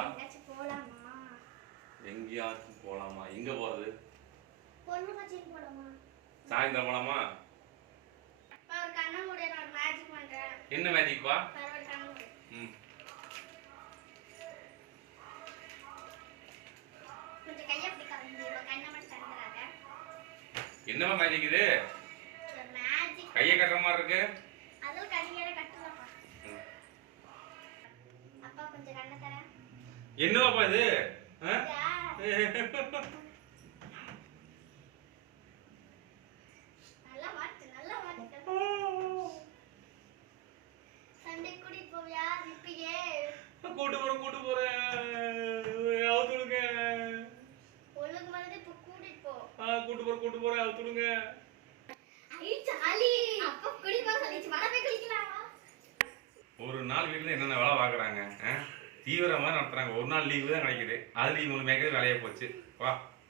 வா. எங்கேயாச்சும் போலாமா? எங்க போறது? சாயந்தரம் போலாமா? என்ன மேஜிக்பா? என்னவா மேஜிக் இது? கையை கட்டுற மாதிரி இருக்கு. என்னவாப்பா இது? கூட்டு போறேன். அவுத்துடுங்க. கூட்டு போறேன் அவுத்துடுங்க. ஒரு நாள் வீட்டுல என்னென்ன வேலை பாக்குறாங்க, தீவிரமா நடத்துறாங்க. ஒரு நாள் லீவு தான் கிடைக்குது, அதுல இவங்களுக்கு வேலையா போச்சு. வா.